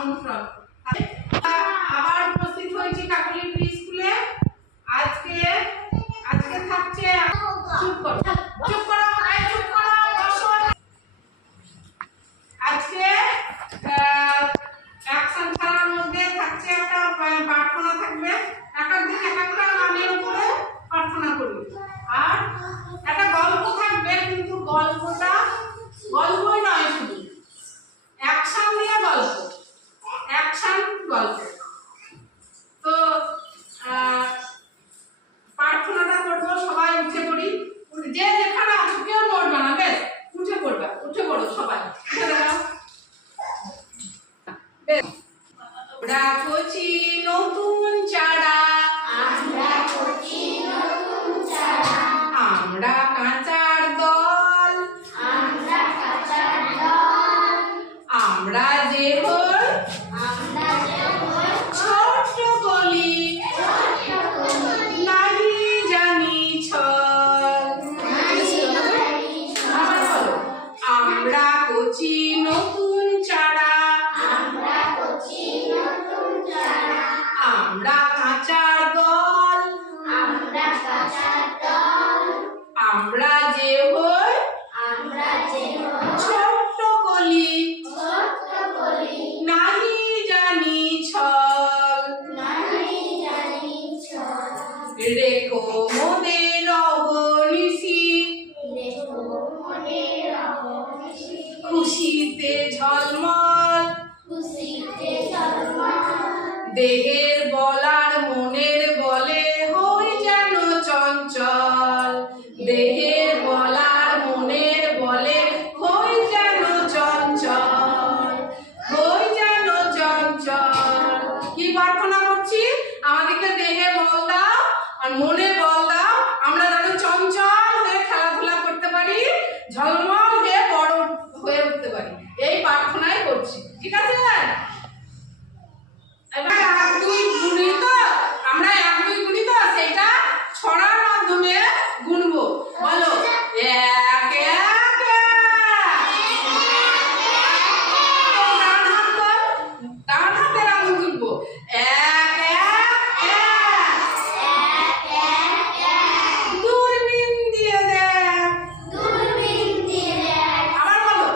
আমন্ত্রণ। আবার উপস্থিত হয়েছি কাকুলি প্রি স্কুলে। আজকে থাকছে চুপ করো চুপ করো চুপ করো বসো। আজকে অ্যাকশন খেলার মধ্যে থাকছে একটা প্রার্থনা থাকবে। এক একদিন এক একটা নামের উপরে প্রার্থনা করি। আর একটা গল্প থাকবে, কিন্তু গল্পটা গল্পই নয়, শুধু অ্যাকশন দিয়ে গল্প, অ্যাকশন গল্প। তো প্রার্থনাটা করবো, সবাই উঠে পড়ি। যে যেখানে আছো কেউ নড়বে না, বেশ উঠে পড়বে, উঠে পড়ো সবাই, উঠে দাঁড়াও। বেশ, আমরা কচি নতুন চারা, আমরা কচি নতুন চারা, আমরা কাঁচার দল, আমরা কাঁচার দল, আমরা যে হই আমরা যে হই ছোট্ট কলি, ছোট্ট কলি, নাহি জানি ছল। নাহি জানি আবার বলো, আমরা কচি নতুন চারা, আমরা কচি নতুন চারা, আমরা কাঁচার দল, আমরা কাঁচার দল, আমরা যে হই আমরা যে হই ছোট্ট কলি, ছোট্ট কলি, নাহি জানি ছল। নাহি জানি ছল। রেখো মোদের অহনিশি, দেখো মনে রহস্য, খুশিতে ঝলমল, খুশিতে জন্মাল, দেহের বলার মনের বলে হই যেন চঞ্চল। দেহের বলার মনের বলে হই যেন চঞ্চল, হই যেন চঞ্চল। কি প্রার্থনা করছি? আমাদেরকে দেহে বল দাও আর মনে বল দাও, আমরা যেন চঞ্চল হয়ে খেলাধুলা করতে পারি, ঝলমল হয়ে বড় হয়ে উঠতে পারি। এই প্রার্থনাই করছি, ঠিক আছে? এবার এক দুই গুণি তো, আমরা এক দুই গুণি তো, সেটা ছড়ার মাধ্যমে গুনবো। বলো, এক এক ডান হাত তো, ডান হাতের আঙুল তুলবো। এক এক দূরবীন দিয়ে দেখ। দূরবীন দিয়ে দেখ, আবার বলো,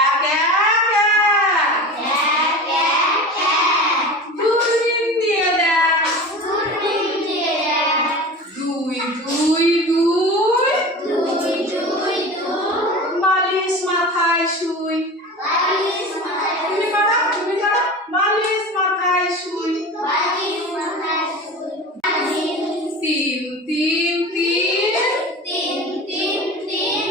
এক এক দূরবীন দিয়ে দেখ। দূরবীন দিয়ে দেখ, দুই দুই দুই দুই দুই দুই, বালিশ মাথায় শুই। বালিশ মাথায় তুমি করো, তুমি করো, বালিশ মাথায় শুই। বালিশ মাথায় শুই। তিন তিন তিন তিন তিন তিন,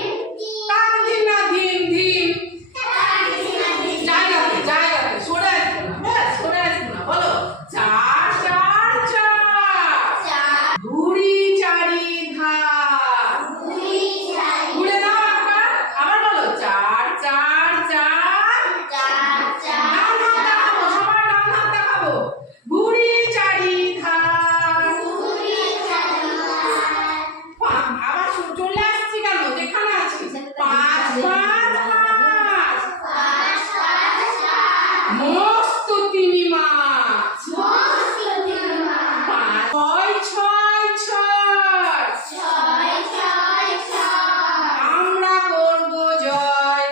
কাঁদি না ধিম ধিম। কাঁদি না ধিম, জায়গাতে জায়গাতে সরে আসবো না, ব্যাস সরে আসবো না। বলো, চার চার চার চার ঘুড়ি চারি ধার। দুই চারি, ঘুরে দাও একবার, আবার বলো, চার চার চার চার চার, ডান হাত দেখাবো, সবার ডান হাত দেখাবো। ঘুড়ি চারি ধার। দুই চারি চার, আবার চলে আসছি কেন, যেখানে আছি। পাঁচ পাঁচ পাঁচ পাঁচ পাঁচ সাত, মস্ত তিমি মাছ। মস্ত তিনমা, ছয় ছয় ছয় ছয় ছয় ছয়, আমরা করব জয়।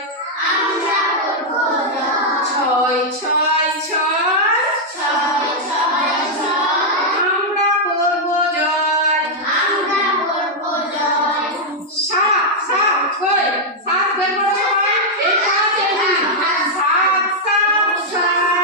আমরা করব জয়। ছয় ছয় ছয় ছয় ছয় ছয়, আমরা করব জয়। আমরা করব জয়। সাত সাত কই, সাত বের করো সবাই। এই পাঁচ এই দুই। সাত সাত সাত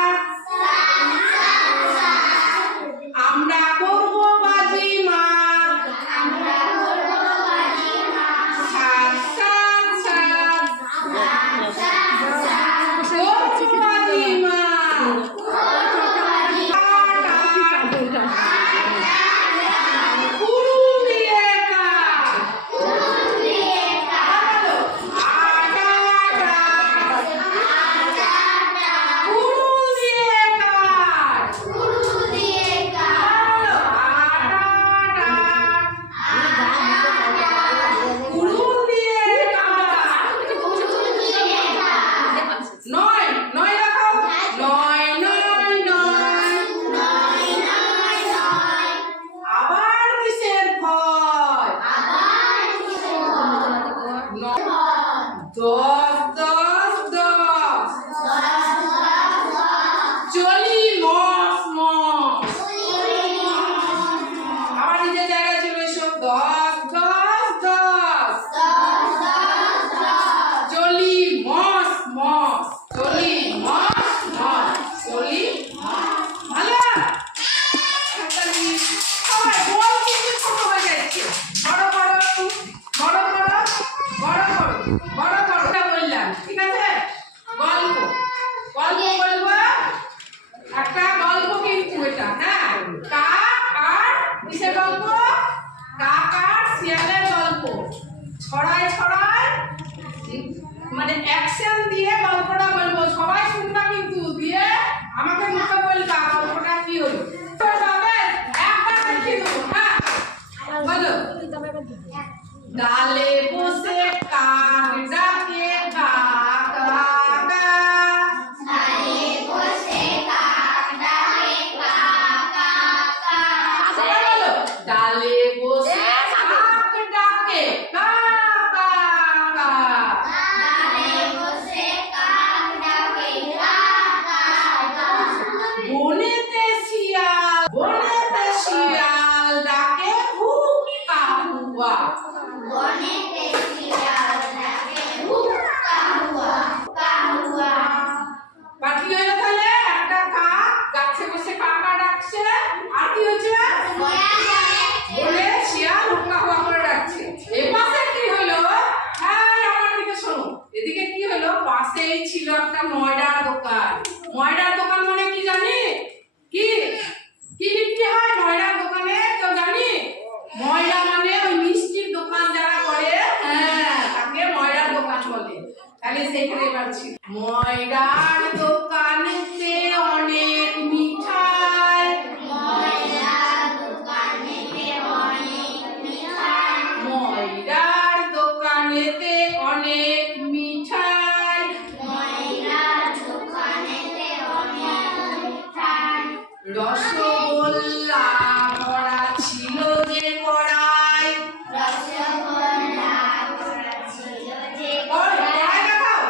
ছিল একটা ময়দার দোকান। ময়দার দোকান মানে কি জানি? কি কি বিক্রি হয় ময়দার দোকানে? কেউ জানি? ময়দা মানে ওই মিষ্টির দোকান যারা করে, হ্যাঁ, তাকে ময়দার দোকান বলে। তাহলে সেখানে এবার ছিল ময়দার দোকানেতে অনেক মিঠাই। ময়দার দোকানেতে অনেক মিঠাই। ময়দার দোকানেতে অনেক মিঠাই। ময়দার দোকানেতে অনেক মিঠাই। রসগোল্লা ভরা ছিল যে কড়াই। রসগোল্লা ভরা ছিল যে কড়াই দেখাও।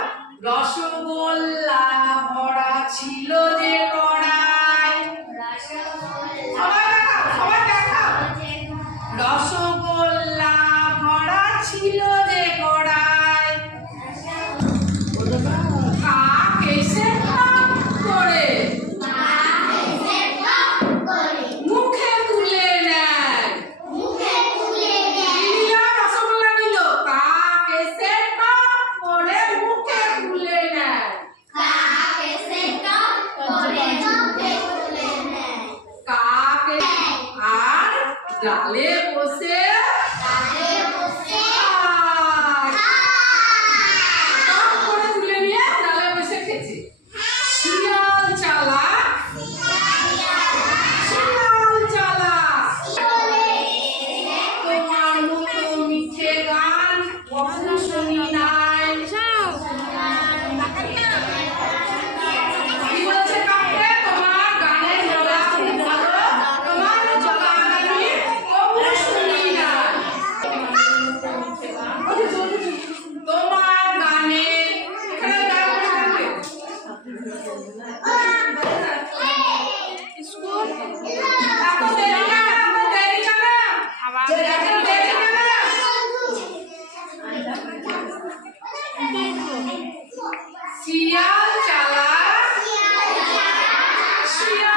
রসগোল্লা ভরা ছিল যে কড়াই। সবাই দেখাও, সবাই দেখাও। রসগোল্লা ভরা ছিল যে কড়াই। কাক এসে টপ করে মুখে তুলে নেয়। দিদিরা রসগোল্লা নিল, কাক এসে টপ করে মুখে তুলে নেয়। কাক আর ডালে বসে টপ করে তুলে নিয়ে ডালে বসে খেছে। শিয়াল চালা, শিয়াল চালা, তোমার মতো মিঠে গান কখনো শুনি নাই। কি বলছে কাকে? তোমার গানের গলা খুব ভালো, তোমার মতো গান আমি কখনো শুনি নাই। তোমার গানে এখানে দাঁড়াবে থাকবে। এত দেরি কেন? এত দেরি কেন? এত দেরি কেন? শিয়াল চালা, শিয়াল